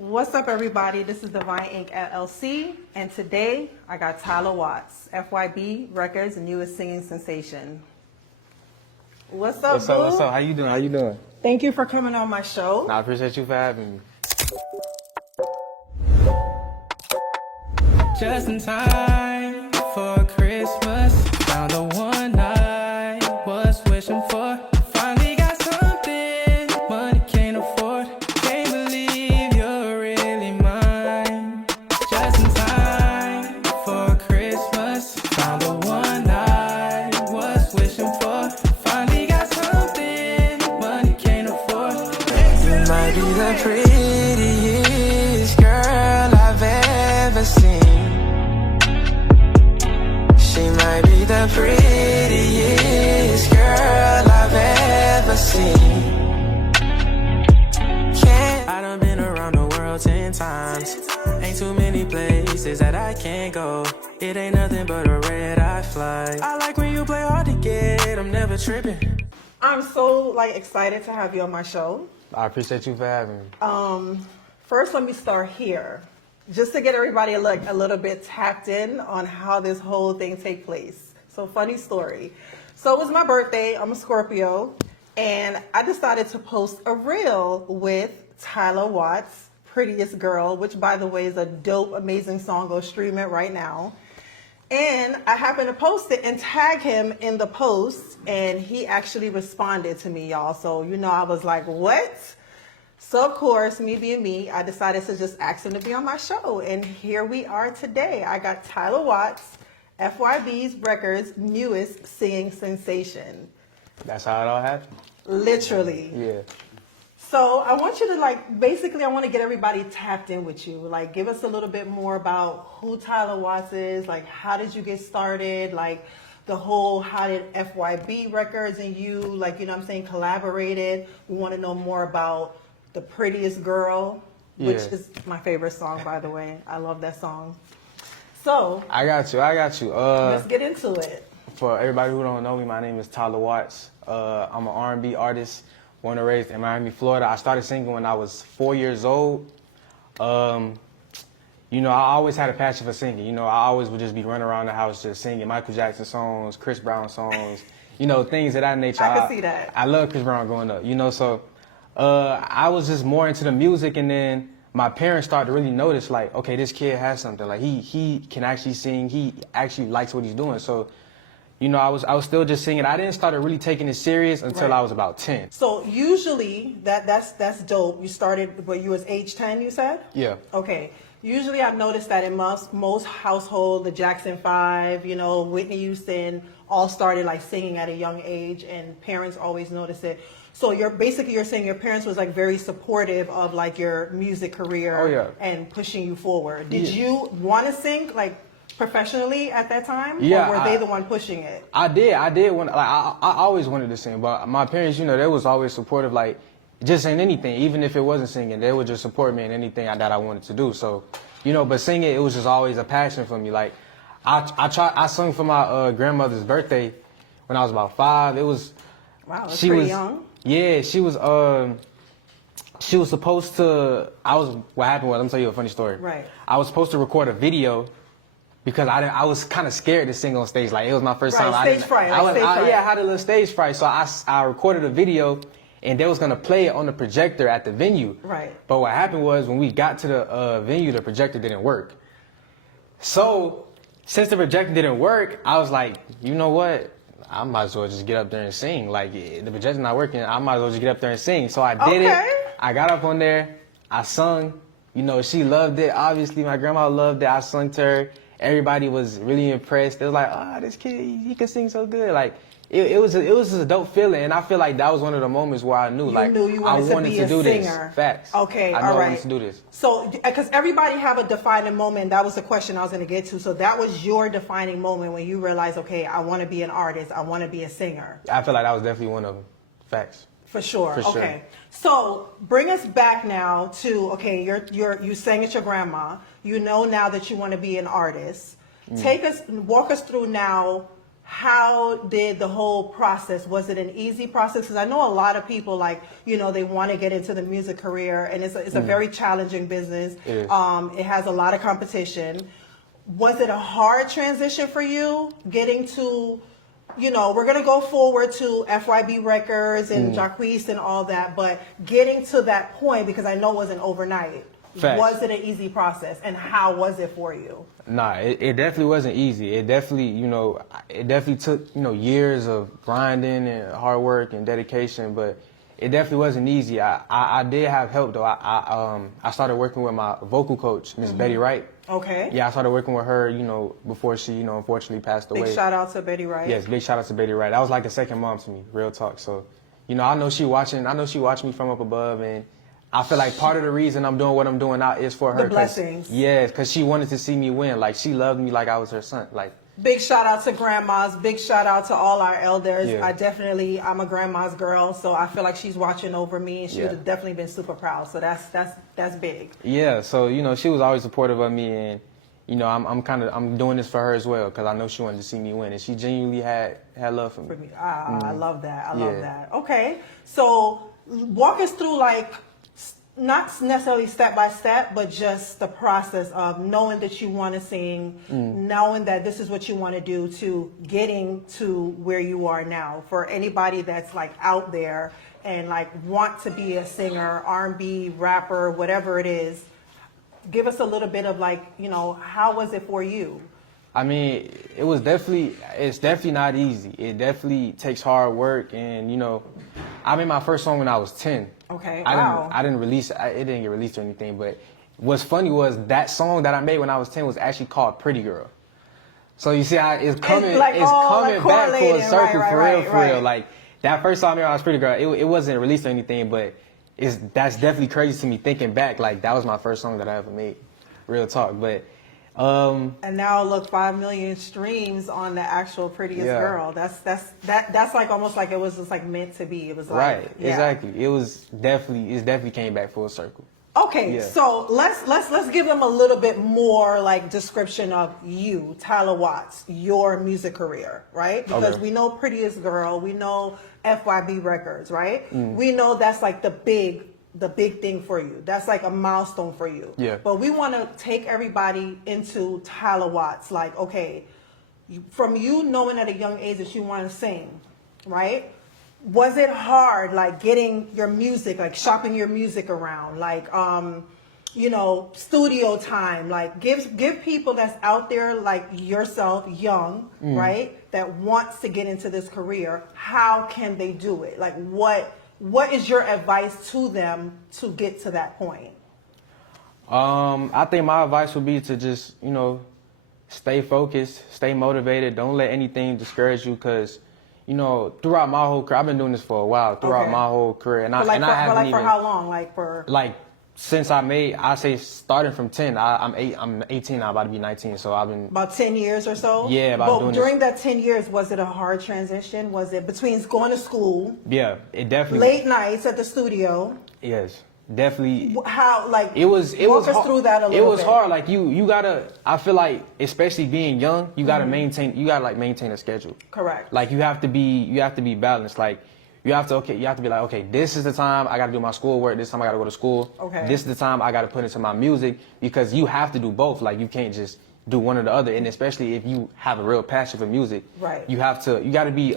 What's up, everybody? This is Divine Inc. LLC, and today I got Tyler Watts, FYB Records' newest singing sensation. What's up, What's up? What's up? How you doing? How you doing? Thank you for coming on my show. I appreciate you for having me. Just in time for Christmas, found the one I was wishing for. Finally got something money can't afford. Can't believe you're really mine. Just in time for Christmas, found the one I was wishing for. Finally got something money can't afford. You might be the prettiest girl I've ever seen. Might be the prettiest girl I've ever seen. I done been around the world 10 times. Ain't too many places that I can't go. It ain't nothing but a red-eye flight. I like when you play hard to get, I'm never tripping. I'm so excited to have you on my show. I appreciate you for having me. First, let me start here, just to get everybody a little bit tapped in on how this whole thing take place. So funny story. So it was my birthday. I'm a Scorpio, and I decided to post a reel with Tyler Watts, Prettiest Girl, which by the way is a dope, amazing song. Go stream it right now. And I happened to post it and tag him in the post, and he actually responded to me, y'all. So I was like, what? So of course, me being me, I decided to just ask him to be on my show. And here we are today. I got Tyler Watts, FYB's Records' newest singing sensation. That's how it all happened. Literally. Yeah. So I want you to I want to get everybody tapped in with you. Give us a little bit more about who Tyler Watts is. How did you get started? The whole, how did FYB Records and you, collaborated? We want to know more about The Prettiest Girl, which is my favorite song, by the way. I love that song. So I got you. Let's get into it. For everybody who don't know me, my name is Tyler Watts. I'm an R&B artist, born and raised in Miami, Florida. I started singing when I was 4 years old. I always had a passion for singing. I always would just be running around the house just singing Michael Jackson songs, Chris Brown songs, things of that nature. I can see that. I love Chris Brown growing up, so I was just more into the music, and then my parents started to really notice, okay, this kid has something. He can actually sing. He actually likes what he's doing. So, I was still just singing. I didn't start really taking it serious until I was about 10. So usually that's dope. You started, but you was age 10, you said? Yeah. Okay. Usually I've noticed that in most households, the Jackson 5, Whitney Houston, all started singing at a young age, and parents always notice it. So you're saying your parents was very supportive of your music career and pushing you forward. Did you want to sing professionally at that time? Yeah. Or were they the one pushing it? I did. I always wanted to sing, but my parents, they was always supportive, just in anything, even if it wasn't singing, they would just support me in anything that I wanted to do. So, but singing, it was just always a passion for me. I sung for my grandmother's birthday when I was about 5. It was. Wow, that's pretty young. Yeah, she was supposed to. What happened was, let me tell you a funny story. Right. I was supposed to record a video because I was kind of scared to sing on stage. It was my first time. Stage fright. Yeah, I had a little stage fright. So I recorded a video, and they was gonna play it on the projector at the venue. Right. But what happened was, when we got to the venue, the projector didn't work. So since the projector didn't work, I was like, you know what? I might as well just get up there and sing. The projector's not working, I might as well just get up there and sing. So I did it. I got up on there. I sung. She loved it. Obviously, my grandma loved it. I sung to her. Everybody was really impressed. They was like, this kid, he can sing so good. It was just a dope feeling, and I feel like that was one of the moments where I knew, you wanted to do this. Singer. Facts. Okay, I all right. I wanted to do this. So, because everybody have a defining moment. That was the question I was going to get to. So that was your defining moment when you realized, okay, I want to be an artist. I want to be a singer. I feel like that was definitely one of them. Facts. For sure. For sure. Okay. So bring us back now to, okay, you sang at your grandma. Now that you want to be an artist. Walk us through now. how did the whole process, was it an easy process? Because I know a lot of people, like, you know, they want to get into the music career, and it's a very challenging business. It is. It has a lot of competition. Was it a hard transition for you getting to, you know, we're going to go forward to FYB Records and Jacquees and all that, but getting to that point, because I know it wasn't overnight, Facts. was it an easy process, and how was it for you? Nah, it definitely wasn't easy. It definitely, it definitely took, years of grinding and hard work and dedication, but it definitely wasn't easy. I did have help though. I started working with my vocal coach, Miss Betty Wright. Okay. Yeah, I started working with her, before she, unfortunately passed away. Big shout out to Betty Wright. Yes, big shout out to Betty Wright. That was like a second mom to me, real talk. So, I know she watching me from up above, and I feel like part of the reason I'm doing what I'm doing now is for her. The blessings. Yes, because she wanted to see me win. Like, she loved me like I was her son. Like, big shout out to grandmas. Big shout out to all our elders. Yeah. I'm a grandma's girl, so I feel like she's watching over me, and she would have definitely been super proud. So that's big. Yeah, so she was always supportive of me, and I'm doing this for her as well because I know she wanted to see me win, and she genuinely had love for me. I love that. I love that. Okay, so walk us through, like, not necessarily step by step, but just the process of knowing that you want to sing, knowing that this is what you want to do, to getting to where you are now. For anybody that's like out there and like want to be a singer, R&B, rapper, whatever it is, give us a little bit of, like, how was it for you? I mean, it's definitely not easy. It definitely takes hard work, and I made my first song when I was 10. Okay, I didn't release it. It didn't get released or anything, but what's funny was that song that I made when I was 10 was actually called Pretty Girl. So you see how it's coming back full circle, for real. Like, that first song I made when I was Pretty Girl, it wasn't released or anything, but that's definitely crazy to me thinking back. Like, that was my first song that I ever made. Real talk, but and now look, 5 million streams on the actual Prettiest Girl. That's like almost like it was just like meant to be. It was like, right, exactly. It definitely came back full circle. Okay, so let's give them a little bit more like description of you, Tyler Watts, your music career, right? Because we know Prettiest Girl, we know FYB Records, right? We know that's like the big thing for you. That's like a milestone for you. Yeah. But we want to take everybody into Tyler Watts. Like, okay, from you knowing at a young age that you want to sing, right? Was it hard, like, getting your music, like shopping your music around, like, studio time? Like, give people that's out there like yourself, young, right, that wants to get into this career, how can they do it? Like, what is your advice to them to get to that point? I think my advice would be to just, stay focused, stay motivated. Don't let anything discourage you, because, throughout my whole career, I've been doing this for a while, throughout my whole career. And for how long? Like, since I say starting from 10, I'm 18 now, about to be 19, so I've been... About 10 years or so? Yeah, But during that 10 years, was it a hard transition? Was it between going to school? Yeah, it definitely... Late nights at the studio? Yes, definitely. How, like, walk us through that a little bit. It was hard. Like, you gotta, I feel like, especially being young, you gotta maintain a schedule. Correct. Like, you have to be balanced. Like, you have to be like, okay, this is the time I gotta do my schoolwork, this time I gotta go to school. Okay. This is the time I gotta put into my music, because you have to do both. Like, you can't just do one or the other. And especially if you have a real passion for music, right, you gotta be,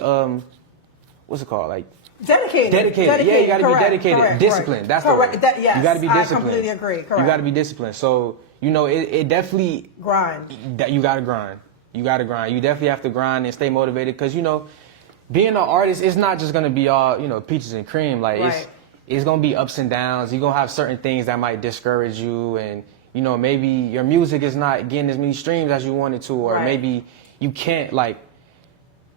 what's it called? Like, Dedicated. Yeah, you got to be dedicated. Correct. Disciplined. That's correct. the word. Yes, you got to be disciplined. I completely agree. Correct. You got to be disciplined. So, it definitely... Grind. You got to grind. You definitely have to grind and stay motivated, because, being an artist, it's not just going to be all, peaches and cream. Like, it's going to be ups and downs. You're going to have certain things that might discourage you, and, maybe your music is not getting as many streams as you wanted to, or maybe you can't, like...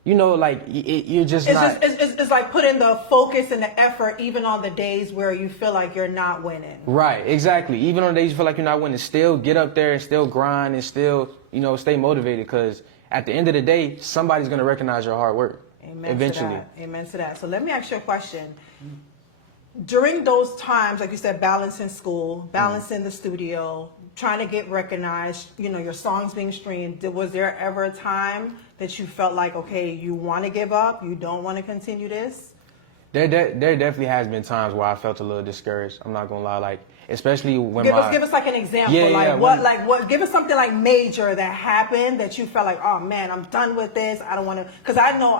you're just not... It's like putting the focus and the effort even on the days where you feel like you're not winning. Right, exactly. Even on the days you feel like you're not winning, still get up there and still grind and still, stay motivated, because at the end of the day, somebody's going to recognize your hard work. Amen eventually. To that. Amen to that. So let me ask you a question. During those times, like you said, balancing school, balancing the studio, trying to get recognized, you know, your songs being streamed, was there ever a time that you felt like, okay, you want to give up, you don't want to continue this? There definitely has been times where I felt a little discouraged. I'm not gonna lie, like especially when Give us like an example, give us something like major that happened that you felt like, oh man, I'm done with this. I don't want to, because I know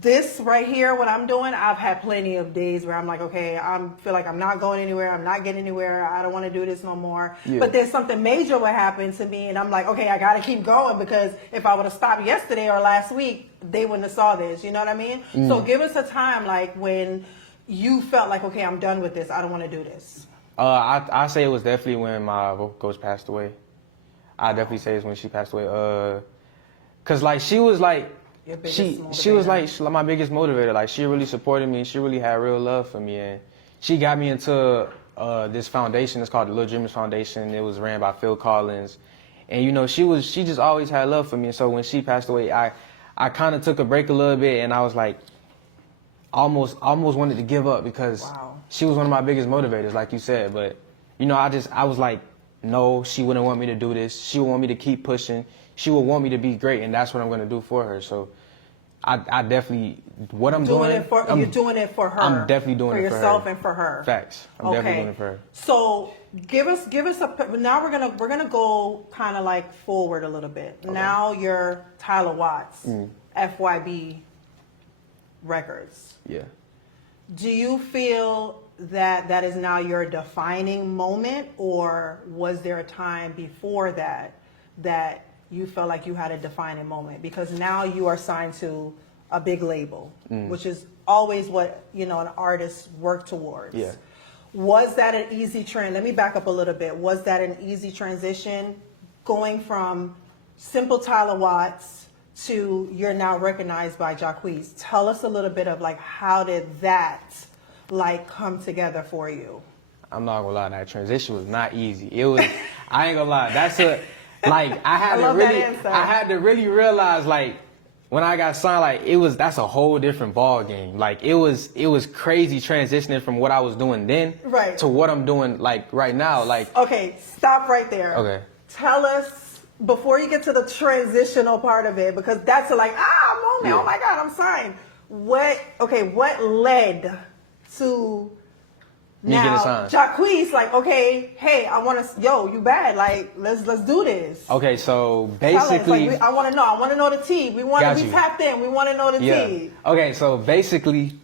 this right here, what I'm doing, I've had plenty of days where I'm like, okay, I feel like I'm not going anywhere. I'm not getting anywhere. I don't want to do this no more. Yeah. But then something major would happen to me and I'm like, okay, I got to keep going because if I would have stopped yesterday or last week, they wouldn't have saw this. You know what I mean? So give us a time like when you felt like, okay, I'm done with this. I don't want to do this. I say it was definitely when my vocal coach passed away. I definitely say it's when she passed away. Cause like she was like, she was like my biggest motivator. Like she really supported me. She really had real love for me, and she got me into this foundation. It's called the Little Dreamers Foundation. It was ran by Phil Collins, and you know she just always had love for me. And so when she passed away, I kind of took a break a little bit, and I was like, almost wanted to give up because she was one of my biggest motivators, like you said. But you know, I was like, no, she wouldn't want me to do this. She would want me to keep pushing. She would want me to be great, and that's what I'm going to do for her. So I definitely, what I'm doing, you're doing it for her. I'm definitely doing it for yourself her. and for her. Facts. I'm definitely doing it for her. So give us now we're gonna go kind of like forward a little bit. Okay. Now you're Tyler Watts, FYB Records. Yeah. Do you feel that is now your defining moment, or was there a time before that you felt like you had a defining moment? Because now you are signed to a big label, which is always what, you know, an artist work towards. Yeah. Was that an easy trend? Let me back up a little bit. Was that an easy transition going from simple Tyler Watts to you're now recognized by Jacquees? Tell us a little bit of like, how did that like come together for you? I'm not gonna lie, that transition was not easy. It was, I ain't gonna lie, like I had to really realize, like when I got signed, like that's a whole different ball game. Like it was crazy transitioning from what I was doing then to what I'm doing like right now. Like okay, stop right there. Okay. Tell us before you get to the transitional part of it, because that's a moment. Yeah. Oh my God, I'm signed. What led to now Jacquees like, okay, hey, I want to, you bad, like let's do this. Okay, so basically, I want to know the tea. We tapped in. We want to know the tea. Okay, so basically,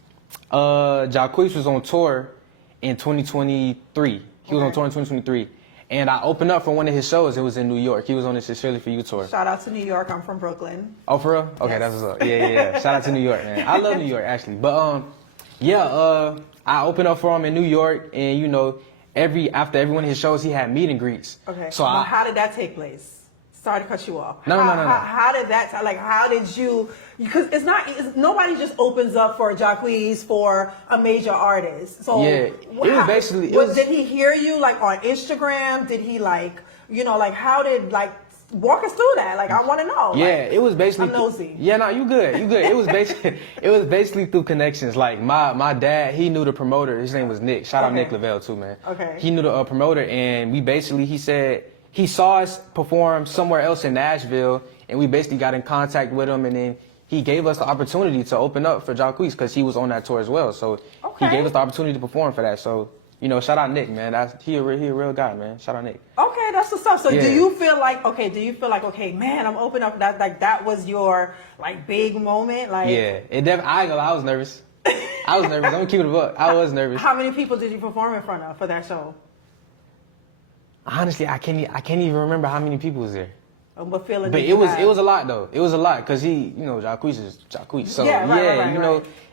Jacquees was on tour in 2023. He was on tour in 2023, and I opened up for one of his shows. It was in New York. He was on the Sincerely For You tour. Shout out to New York. I'm from Brooklyn. Oh, for real? Okay, that's what's up. Yeah. Shout out to New York, man. I love New York actually, but I opened up for him in New York, and you know, after every one of his shows, he had meet and greets. Okay. So how did that take place? Sorry to cut you off. No. How did that? Like, how did you? Because nobody just opens up for Jacquees for a major artist. So did he hear you like on Instagram? Did he how did walk us through that? Like, I want to know. Yeah, it was basically. I'm nosy. Yeah, no, you good. It was basically through connections. Like my dad, he knew the promoter. His name was Nick. Shout out Nick Lavelle too, man. Okay. He knew the promoter, and he said he saw us perform somewhere else in Nashville, and we basically got in contact with him, and then he gave us the opportunity to open up for Jacquees because he was on that tour as well. So he gave us the opportunity to perform for that. So. You know, shout out Nick, man. He a real guy, man. Shout out Nick. Okay, that's what's up. So do you feel like, okay, man, I'm open up, that was your big moment? Like, yeah, I was nervous. I'm gonna keep it a buck. I was nervous. How many people did you perform in front of for that show? Honestly, I can't even remember how many people was there. But it was a lot though. It was a lot because Jacquees is Jacquees. So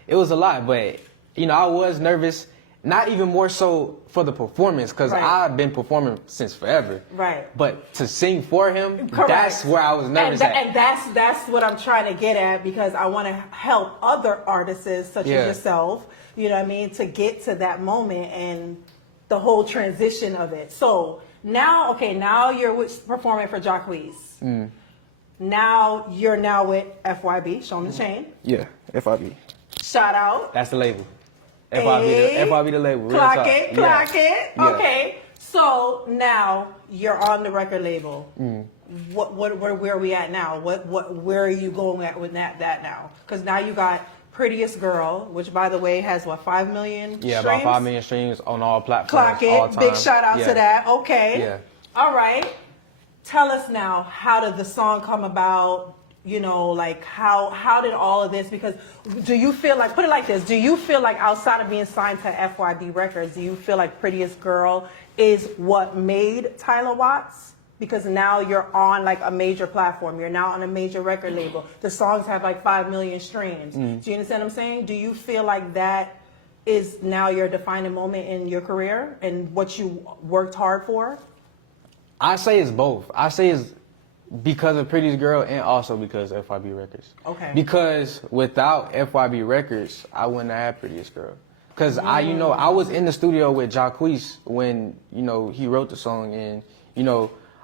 it was a lot. But I was nervous. Not even more so for the performance, because I've been performing since forever. Right. But to sing for him, that's where I was nervous at. And that's what I'm trying to get at, because I want to help other artists such as yourself, you know what I mean, to get to that moment and the whole transition of it. So now you're performing for Jacquees. Now you're with FYB, Show 'em the Chain. Yeah, FYB. Shout out. That's the label. FYB the label. Clock it. Yeah. Okay. So now you're on the record label. Mm. Where are we at now? Where are you going at with that now? Because now you got Prettiest Girl, which by the way has what, 5 million Yeah, streams? about 5 million streams on all platforms. Clock all it. time. Big shout out Yeah. to that. Okay. Yeah. All right. Tell us now, how did the song come about? You know, like how did all of this, because do you feel like, put it like this, do you feel like outside of being signed to FYB Records, do you feel like Prettiest Girl is what made Tyler Watts? Because now you're on like a major platform, you're now on a major record label. The songs have like 5 million streams. Do you understand what I'm saying? Do you feel like that is now your defining moment in your career and what you worked hard for? I say it's both. I say it's because of Prettiest Girl and also because of FYB Records. Okay. Because without FYB Records, I wouldn't have had Prettiest Girl. Because I was in the studio with Jacquees when, he wrote the song, and,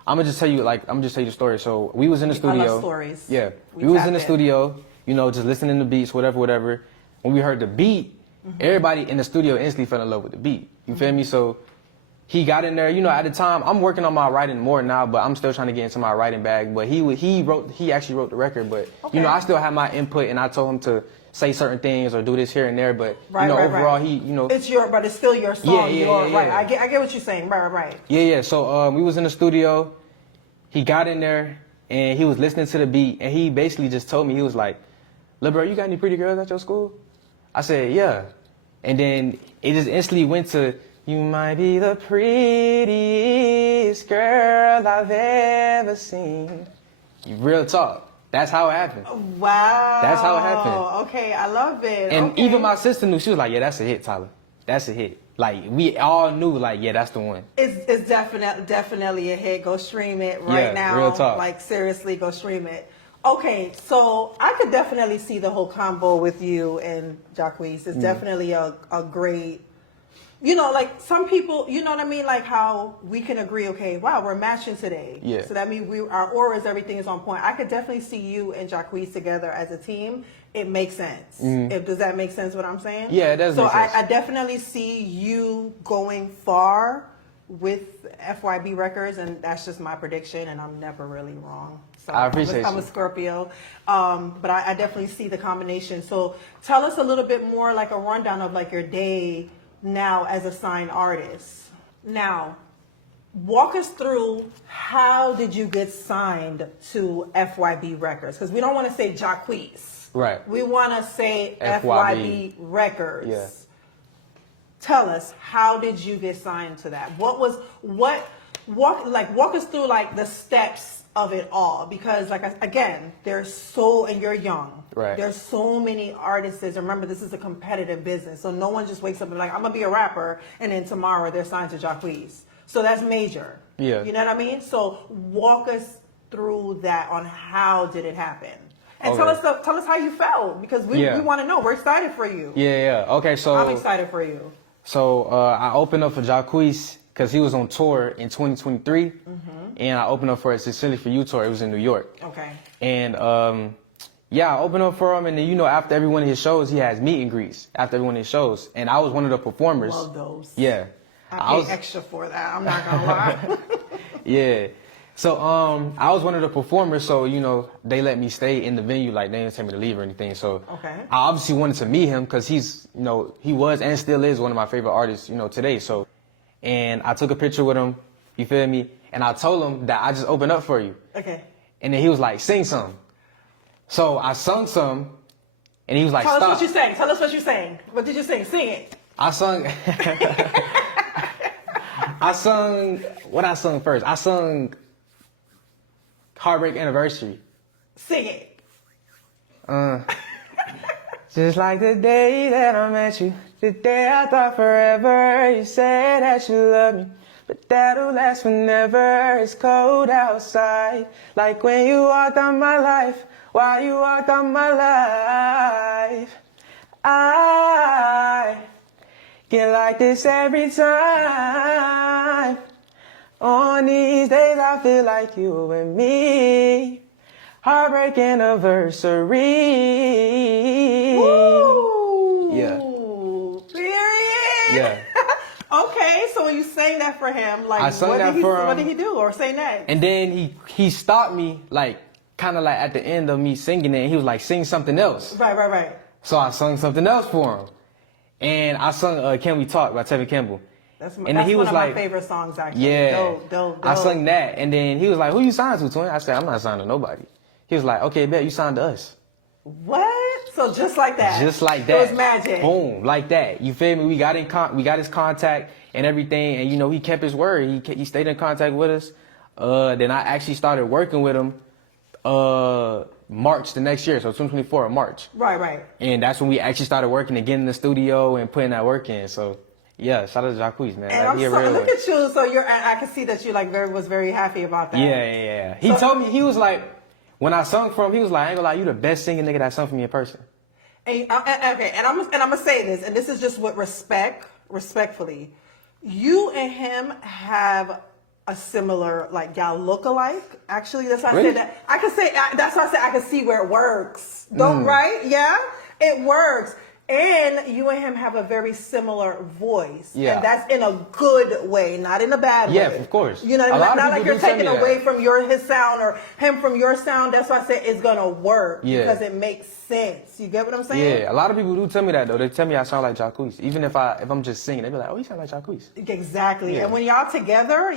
I'm gonna just tell you the story. So we was in the studio. I love stories. Yeah. We We was tap in the in. studio, just listening to beats, whatever. When we heard the beat, everybody in the studio instantly fell in love with the beat. You feel me? So he got in there, at the time, I'm working on my writing more now, but I'm still trying to get into my writing bag. But he actually wrote the record, but Okay. I still have my input, and I told him to say certain things or do this here and there. But Right. overall, but it's still your song. Yeah, Right. yeah. I get what you're saying. Right. Yeah. So we was in the studio. He got in there and he was listening to the beat, and he basically just told me, he was like, "Lil' bro, you got any pretty girls at your school?" I said, "Yeah." And then it just instantly went to, "You might be the prettiest girl I've ever seen." Real talk. That's how it happened. Wow. That's how it happened. Okay, I love it. And Okay. even my sister knew. She was like, "Yeah, that's a hit, Tyler. That's a hit." Like, we all knew, like, yeah, that's the one. It's definitely a hit. Go stream it right Yeah, now. real talk. Like, seriously, go stream it. Okay, so I could definitely see the whole combo with you and Jacquees. It's definitely a great, like some people, you know what I mean? Like how we can agree, okay, wow, we're matching today. Yeah. So that means our auras, everything is on point. I could definitely see you and Jacquees together as a team. It makes sense. Does that make sense what I'm saying? Yeah, it does So make sense. I definitely see you going far with FYB Records, and that's just my prediction, and I'm never really wrong. So I appreciate I'm a you. Scorpio, but I definitely see the combination. So tell us a little bit more, like a rundown of like your day now as a signed artist. Now, walk us through, how did you get signed to FYB Records? Because we don't want to say Jacquees. Right. We want to say FYB. FYB Records. Yeah. Tell us, how did you get signed to that? Walk us through like the steps of it all, because again, and you're young. Right. There's so many artists. Remember, this is a competitive business, so no one just wakes up and like, I'm gonna be a rapper, and then tomorrow they're signed to Jacquees. So that's major. Yeah. You know what I mean? So walk us through that, on how did it happen, and Okay. tell us how you felt, because we want to know. We're excited for you. Yeah. Okay, so I'm excited for you. So I opened up for Jacquees because he was on tour in 2023, and I opened up for a Sincerely For You tour. It was in New York. Okay. And I opened up for him, and then after every one of his shows, he has meet and greets after every one of his shows, and I was one of the performers. Love those. Yeah. I pay extra for that. I'm not gonna lie. Yeah. So I was one of the performers, so they let me stay in the venue, like they didn't tell me to leave or anything. So Okay. I obviously wanted to meet him because he's he was and still is one of my favorite artists today. So, and I took a picture with him, you feel me? And I told him that I just opened up for you. Okay. And then he was like, "Sing some." So I sung some, and he was like, Tell us "Stop." what you sang. Tell us what you sang. What did you sing? Sing it. I sung. What I sung first? I sung Heartbreak Anniversary. Sing it. Just like the day that I met you, the day I thought forever, you said that you love me, but that'll last whenever it's cold outside. Like when you walked out my life, while you walked out my life. I get like this every time. On these days I feel like you and me. Heartbreak Anniversary. Woo! Yeah. Period. Yeah. Okay, so when you sang that for him, like I sung what that did he, for him. what did he do or say next? And then he stopped me, like, kind of like at the end of me singing it, and he was like, sing something else. Right. So I sung something else for him. And I sung Can We Talk by Tevin Campbell. That's, And then that's he one was of like, my favorite songs, actually. yeah. Dope. I sung that. And then he was like, who you signed to, twin? I said, I'm not signed to nobody. He was like, okay, bet, you signed to us. What? So just like that. Just like that. It was magic. Boom, like that. You feel me? We got his contact and everything, and you know he kept his word. He stayed in contact with us. Then I actually started working with him March the next year, so 2024 March. Right. And that's when we actually started working and getting in the studio and putting that work in. So yeah, shout out to Jacquees, man. And Like, he a real look one. at you. So I can see that you like was very happy about that. Yeah. He told me, he was like, when I sung for him, he was like, I ain't gonna lie, you the best singing nigga that sung for me in person. And I'm gonna say this, and this is just with respectfully, you and him have a similar, like, y'all look alike. Actually, that's why I Really? said that. I can say that's why I said I can see where it works. Right? Yeah, it works. And you and him have a very similar voice. Yeah. And that's in a good way, not in a bad way. Yeah, of course. You know, A lot of not like people you're do tell taking me that. away from his sound or him from your sound. That's why I said it's gonna work. Yeah. Because it makes sense. You get what I'm saying? Yeah, a lot of people do tell me that though. They tell me I sound like Jacquees. Even if I'm just singing, they be like, oh, you sound like Jacquees. Exactly. Yeah. And when y'all together,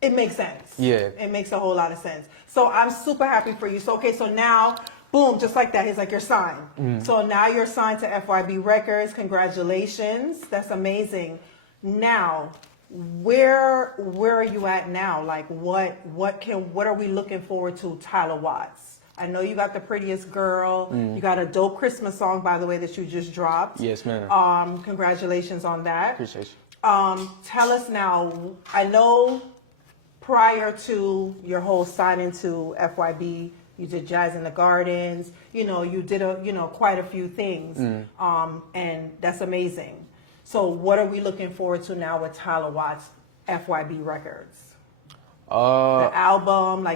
it makes sense. Yeah. It makes a whole lot of sense. So I'm super happy for you. So, okay, so now, boom, just like that, he's like, you're signed. Mm-hmm. So now you're signed to FYB Records. Congratulations. That's amazing. Now, where are you at now? Like, what are we looking forward to, Tyler Watts? I know you got The Prettiest Girl. You got a dope Christmas song, by the way, that you just dropped. Yes, ma'am. Congratulations on that. Appreciate you. Tell us now, I know prior to your whole signing to FYB, you did Jazz in the Gardens, you did quite a few things, and that's amazing. So what are we looking forward to now with Tyler Watts, FYB Records? The album,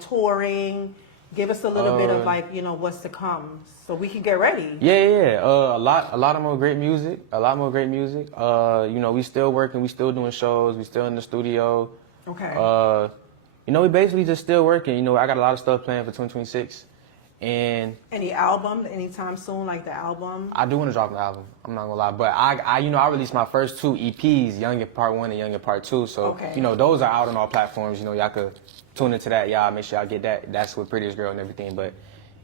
touring, give us a little bit of what's to come so we can get ready. Yeah. A lot more great music. We still working. We still doing shows. We still in the studio. Okay. We basically just still working. I got a lot of stuff planned for 2026, and Any album anytime soon, like the album? I do want to drop an album. I'm not gonna lie, but I released my first 2 EPs, Youngin Part 1 and Youngin Part 2. So Okay. those are out on all platforms. Y'all could tune into that. Y'all make sure y'all get that. That's with Prettiest Girl and everything. But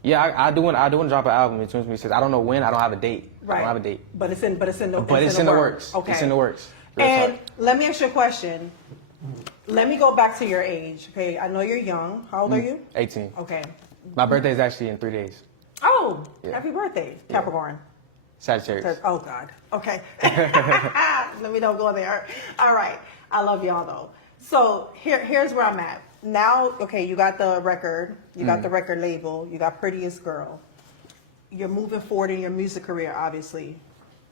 yeah, I do want to drop an album in 2026. I don't know when. I don't have a date. Right. I don't have a date. But it's in the works. Okay. It's in the works. Real And talk. let me ask you a question. Let me go back to your age. Okay, I know you're young. How old are you? 18. Okay. My birthday is actually in 3 days. Oh, Yeah. happy birthday, Capricorn. Sagittarius. Oh God. Okay. Let me don't go there. All right. I love y'all though. So here's where I'm at. Now, okay, you got the record, you got the record label, you got Prettiest Girl. You're moving forward in your music career, obviously.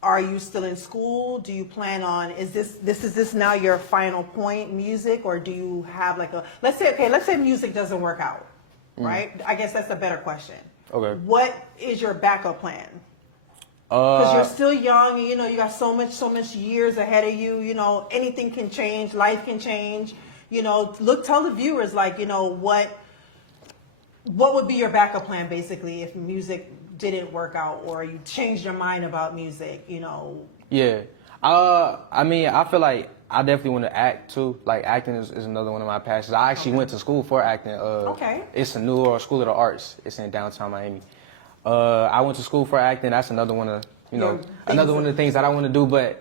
Are you still in school? Do you plan on, is this now your final point, music, or do you have let's say music doesn't work out, right? I guess that's a better question. Okay. What is your backup plan? Because you're still young, you got so much years ahead of you. Anything can change, life can change. Tell the viewers, what would be your backup plan, basically, if music didn't work out or you changed your mind about music, Yeah. I feel like I definitely want to act too. Like acting is another one of my passions. I actually went to school for acting. Okay. It's a New York School of the Arts. It's in downtown Miami. I went to school for acting. That's another one of another one of the things that I want to do. But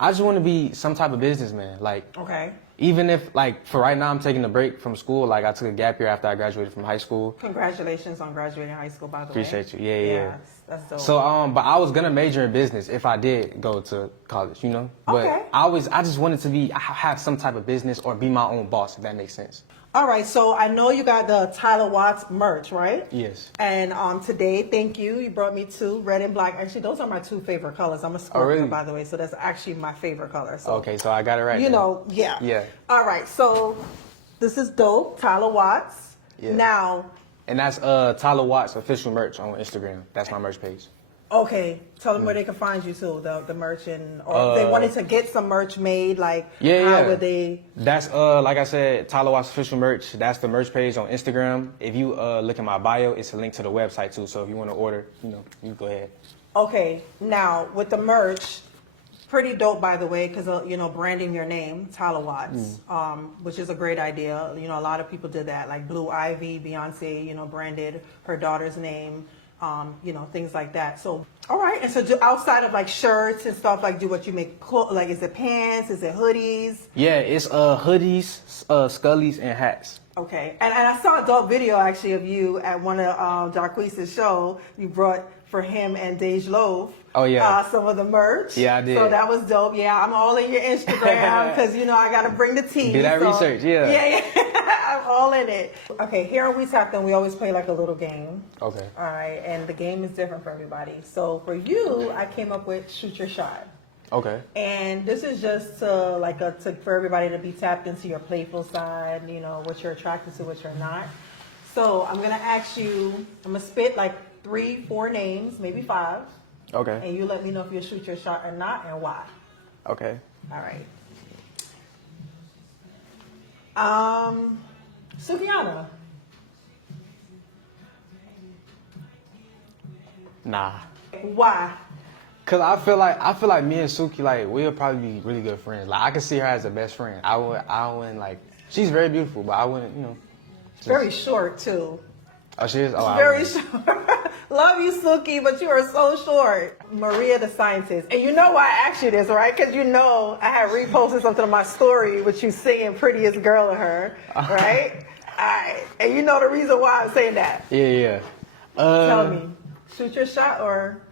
I just want to be some type of businessman. Okay. Even if for right now I'm taking a break from school. I took a gap year after I graduated from high school. Congratulations on graduating high school, by the Appreciate way. you. Yeah. That's dope. So, but I was gonna major in business if I did go to college, But Okay. I just wanted to have some type of business or be my own boss, if that makes sense. All right, so I know you got the Tyler Watts merch, right? Yes. And today, thank you. You brought me 2, red and black. Actually, those are my 2 favorite colors. I'm a Scorpio, really? by the way, so that's actually my favorite color. So, Okay, so I got it right. then. Yeah. Yeah. All right, so this is dope, Tyler Watts. Yeah. Now, And that's Tyler Watts official merch on Instagram. That's my merch page. Okay, tell them where they can find you too, the merch, and or if they wanted to get some merch made, like how would they? That's like I said, Tyler Watts official merch. That's the merch page on Instagram. If you look at my bio, it's a link to the website too. So if you want to order, you go ahead. Okay, now with the merch, pretty dope by the way, because branding your name, Tyler Watts, which is a great idea. A lot of people did that, like Blue Ivy, Beyonce, branded her daughter's name. Things like that. So, all right. And so outside of like shirts and stuff, like do what you make, like is it pants? Is it hoodies? Yeah, it's hoodies, scullies, and hats. Okay. And I saw a dope video actually of you at one of Darqueese's show. You brought for him and Dej Loaf. Oh, yeah. Some of the merch. Yeah, I did. So that was dope. Yeah, I'm all in your Instagram because, I got to bring the tea. Do that research, yeah. Yeah. I'm all in it. Okay, here on We Tapped In, we always play like a little game. Okay. All right, and the game is different for everybody. So for you, I came up with Shoot Your Shot. Okay. And this is just for everybody to be tapped into your playful side, what you're attracted to, what you're not. So I'm going to ask you, I'm going to spit like 3-4 names, maybe 5. Okay. And you let me know if you'll shoot your shot or not and why. Okay. All right. Sukihana. Nah. Why? Cause I feel like me and Suki, like, we'll probably be really good friends. Like, I can see her as a best friend. I wouldn't like, she's very beautiful, but I wouldn't, Very short too. Oh, she is? Oh, I Very wouldn't. short. Love you, Suki, but you are so short. Maria the scientist. And you know why I asked you this, right? Because I had reposted something on my story with you singing Prettiest Girl of Her, right? All right. And you know the reason why I'm saying that. Yeah. Tell me. Shoot your shot or...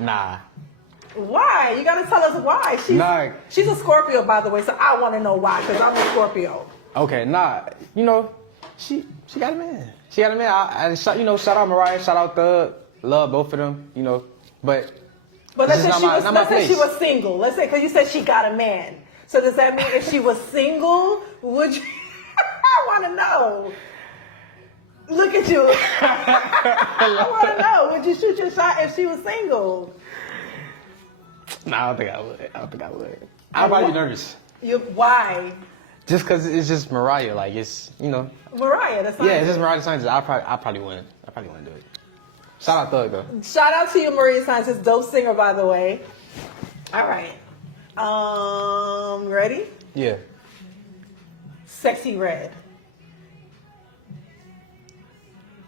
Nah. Why? You got to tell us why. She's a Scorpio, by the way, so I want to know why, because I'm a Scorpio. Okay, nah. She got a man. She got a man. Shout out Mariah, shout out Thug. Love both of them, But let's say she was single. Let's say, because you said she got a man. So does that mean if she was single, would you... I want to know. Look at you. I want to know. Would you shoot your shot if she was single? Nah, I don't think I would. I'd probably be nervous. Why? Just because it's just Mariah. Like, it's, Mariah, that's Yeah, it's just Mariah the Scientist. I probably wouldn't. Do it. Shout out Thug, though. Shout out to you, Maria Scientist. Dope singer, by the way. All right. Ready? Yeah. Sexy Red.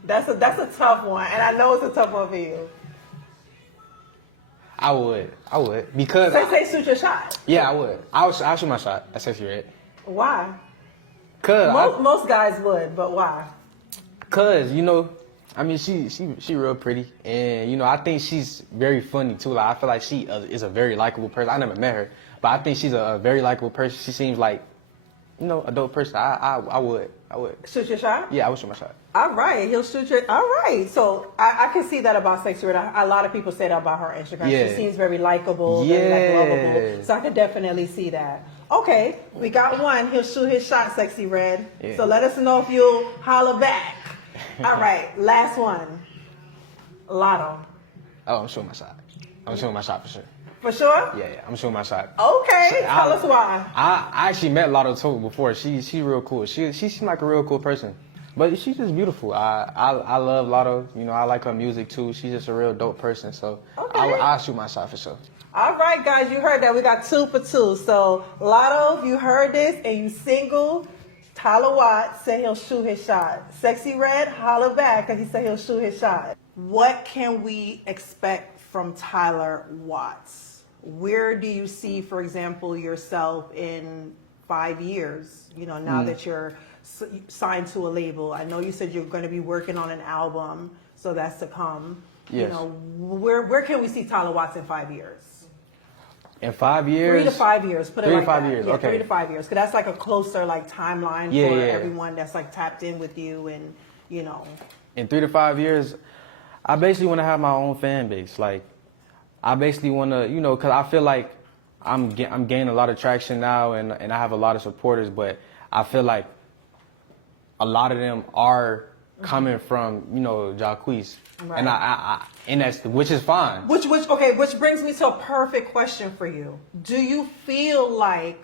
That's a tough one, and I know it's a tough one for you. I would. Because... Say shoot your shot. Yeah, I would. I'll shoot my shot at Sexy Red. Why? Cause most guys would, but why? Cause she real pretty, and I think she's very funny too. Like, I feel like she is a very likable person. I never met her, but I think she's a very likable person. She seems like, a dope person. I would. Shoot your shot? Yeah, I would shoot my shot. All right, he'll shoot your. All right, so I can see that about Sexy Red. A lot of people say that about her Instagram. Yeah. She seems very likable, very lovable. So I could definitely see that. Okay, we got one. He'll shoot his shot, Sexy Red. Yeah. So let us know if you'll holler back. All right, last one. Lotto. Oh, I'm shooting my shot. I'm shooting my shot for sure. For sure? Yeah, I'm shooting my shot. Okay, tell us why. I actually met Lotto too before. She's real cool. She seemed like a real cool person. But she's just beautiful. I love Lotto. I like her music too. She's just a real dope person. So Okay. I'll shoot my shot for sure. All right, guys, you heard that. We got 2 for 2. So, Lotto, if you heard this and you single, Tyler Watts said he'll shoot his shot. Sexy Red, holler back because he said he'll shoot his shot. What can we expect from Tyler Watts? Where do you see, for example, yourself in 5 years? Now that you're signed to a label. I know you said you're going to be working on an album, so that's to come. Yes. Where can we see Tyler Watts in 5 years? In 5 years? 3 to 5 years. Put it 3 to like 5 that. years, Yeah, okay. 3 to 5 years. Because that's like a closer timeline Yeah, for yeah. everyone that's tapped in with you and, In 3 to 5 years, I basically want to have my own fan base. Like, I basically want to, because I feel like I'm gaining a lot of traction now and I have a lot of supporters, but I feel like a lot of them are coming from, you know, Jacquees. Right. And and that's, which is fine. Which brings me to a perfect question for you. Do you feel like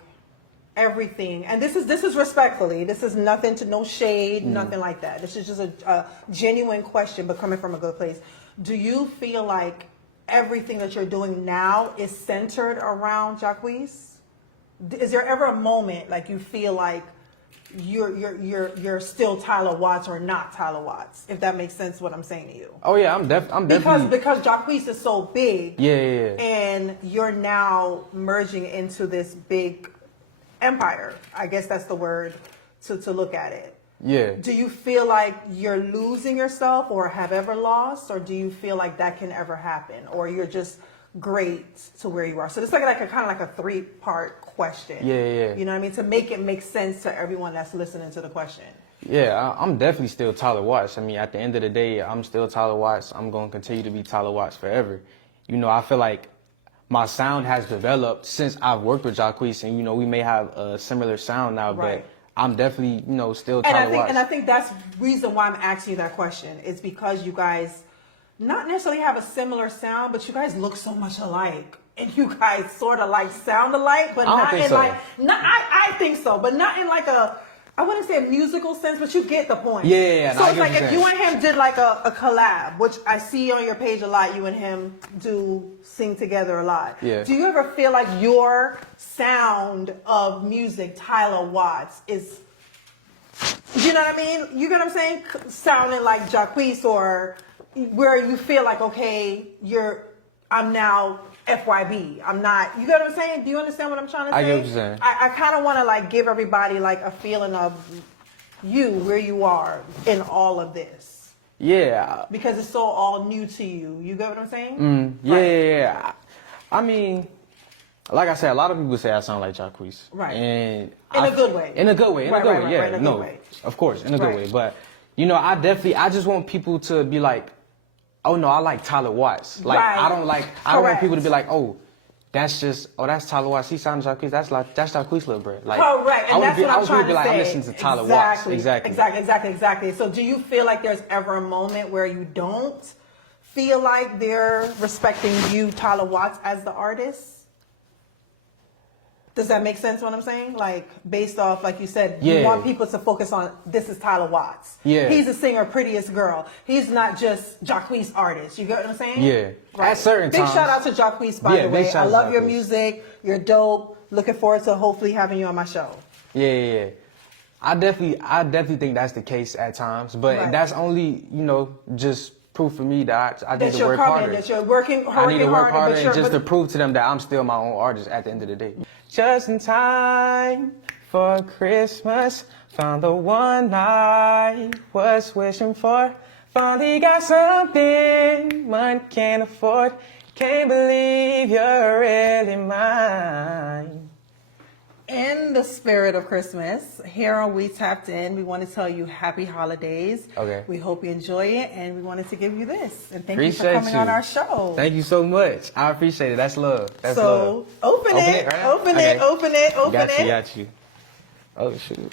everything, and this is respectfully, this is nothing to no shade, nothing like that. This is just a genuine question, but coming from a good place. Do you feel like everything that you're doing now is centered around Jacquees? Is there ever a moment like you feel like you're still Tyler Watts or not Tyler Watts? If that makes sense, what I'm saying to you. Oh yeah, I'm definitely Because Jacquees is so big. Yeah. And you're now merging into this big empire. I guess that's the word to look at it. Yeah. Do you feel like you're losing yourself or have ever lost, or do you feel like that can ever happen, or you're just great to where you are? So it's like a kind of like a 3-part question. Yeah. You know what I mean? To make it make sense to everyone that's listening to the question. Yeah, I'm definitely still Tyler Watts. I mean, at the end of the day, I'm still Tyler Watts. I'm going to continue to be Tyler Watts forever. You know, I feel like my sound has developed since I've worked with Jacquees, and, you know, we may have a similar sound now, Right. but I'm definitely, you know, still Tyler Watts. And I think that's the reason why I'm asking you that question. Is because you guys not necessarily have a similar sound, but you guys look so much alike. And you guys sort of like sound alike, but I don't not think in so. I think so, but not in like I wouldn't say a musical sense, but you get the point. Yeah. So No, I it's get like what if you're you saying. and him did like a collab, which I see on your page a lot, you and him do sing together a lot. Yeah. Do you ever feel like your sound of music, Tyler Watts, is, you know what I mean? You get what I'm saying? Sounding like Jacquees, or where you feel like, okay, I'm now FYB. I'm not, you get what I'm saying? Do you understand what I'm trying to say? I get what you're saying. I kind of want to like give everybody like a feeling of you, where you are in all of this. Yeah. Because it's so all new to you. You get what I'm saying? Yeah. I mean, like I said, a lot of people say I sound like Jacquees. Right. And In a good way. In a good way. Right, Yeah. in a good No. way. Of course, in a good Right. way. But you know, I just want people to be like, oh no, I like Tyler Watts. Like Right. I don't want Correct. people to be like, oh, that's Tyler Watts. He sounds Jacquees. That's Jacquees' little bro. Like, Correct, and that's what I'm trying to be to like, say. I'm listening to Tyler Watts. Exactly. So do you feel like there's ever a moment where you don't feel like they're respecting you, Tyler Watts, as the artist? Does that make sense what I'm saying? Like, based off, like you said, you Yeah. want people to focus on, this is Tyler Watts. Yeah. He's a singer, prettiest girl. He's not just Jacquees' artist. You get what I'm saying? Yeah. At certain Big times. shout out to Jacquees, by Yeah, the big way. shout I out to love your Jacquees. music. You're dope. Looking forward to hopefully having you on my show. Yeah. I definitely think that's the case at times, but Right. that's only, you know, just proof for me that I need That to you're work coming, harder. that you're working I need to work harder, but and just to prove to them that I'm still my own artist at the end of the day. Just in time for Christmas, found the one I was wishing for. Finally got something money can't afford. Can't believe you're really mine. in the spirit of Christmas, here on We Tapped In, we want to tell you happy holidays. Okay. We hope you enjoy it, and we wanted to give you this. And thank Appreciate you for coming on our show. Thank you so much. I appreciate it. That's love. That's so love. open it, right? open Okay. it, open it, open Got it, you. Oh shoot.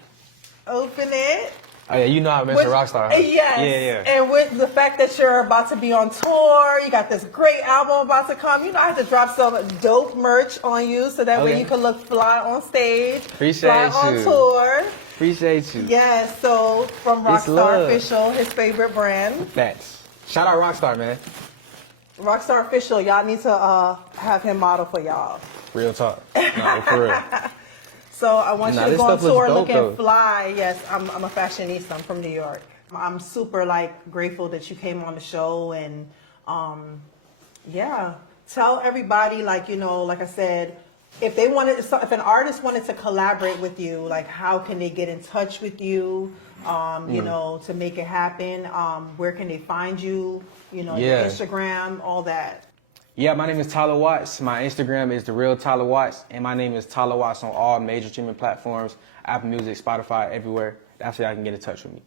open it. Oh yeah, you know I mentioned Rockstar. Huh? Yes. Yeah. And with the fact that you're about to be on tour, you got this great album about to come. You know, I have to drop some dope merch on you so that way Okay. you can look fly on stage, Appreciate fly on you. tour. Appreciate you. Yes. So from It's Rockstar love. Official, his favorite brand. Facts. Shout out Rockstar, man. Rockstar Official, y'all need to have him model for y'all. Real talk. No, for real. So I want Nah, you to this go on stuff looks tour dope, looking though. fly. Yes, I'm a fashionista. I'm from New York. I'm super grateful that you came on the show, and yeah, tell everybody like I said, if an artist wanted to collaborate with you, like how can they get in touch with you? To make it happen. Where can they find you? Your Yeah. Instagram, all that. Yeah, my name is Tyler Watts. My Instagram is The Real Tyler Watts. And my name is Tyler Watts on all major streaming platforms, Apple Music, Spotify, everywhere. That's how y'all can get in touch with me.